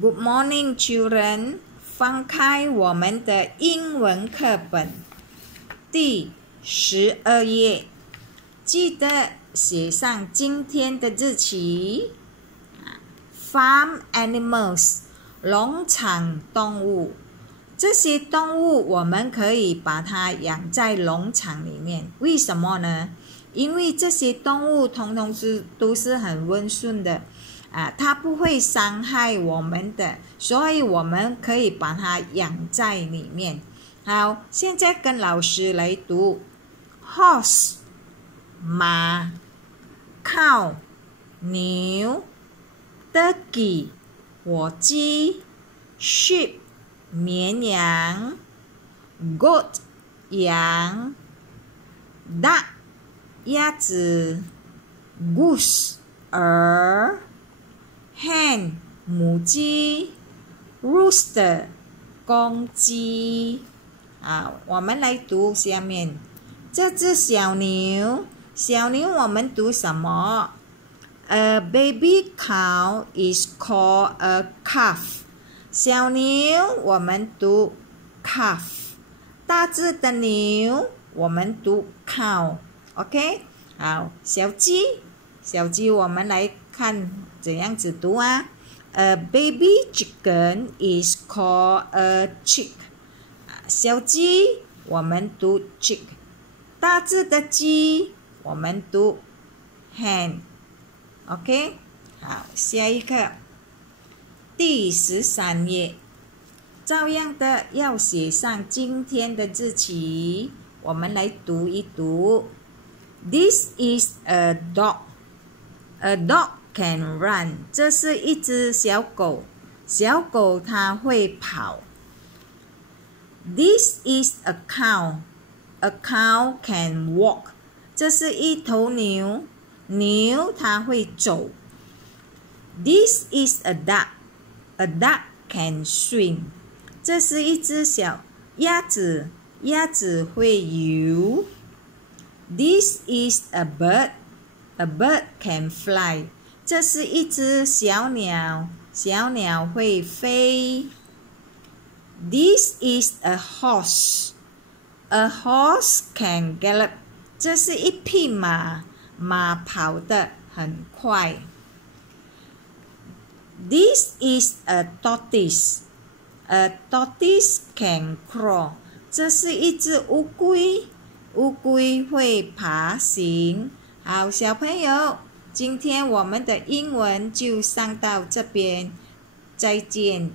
Good morning, children. 翻开我们的英文课本第12页，记得写上今天的日期。Farm animals， 农场动物。这些动物我们可以把它养在农场里面，为什么呢？因为这些动物通通都是很温顺的它不会伤害我们的，所以我们可以把它养在里面。好，现在跟老师来读 horse 马 cow 牛 turkey 火鸡 sheep 绵羊 goat 羊 duck 鸭子 goose 鹅hen 母鸡 rooster 公鸡我们来读下面这只小牛我们读什么？ A baby cow is called a calf。 小牛我们读 calf， 大只的牛我们读 cow。 OK， 好，小鸡我们来看怎样子读A baby chicken is called a chick。 小鸡我们读 chick， 大只的鸡我们读 hen。 OK， 好，下一个第13页，照样的要写上今天的日期，我们来读一读。This is a dog. A dog can run. 这是一只小狗，小狗它会跑。This is a cow. A cow can walk. 这是一头牛，牛它会走。This is a duck. A duck can swim. 这是一只小鸭子，鸭子会游。This is a bird. A bird can fly. 这是一只小鸟，小鸟会飞。This is a horse. A horse can gallop. 这是一匹马，马跑得很快。This is a tortoise. A tortoise can crawl. 这是一只乌龟，乌龟会爬行。好，小朋友，今天我们的英文就上到这边，再见。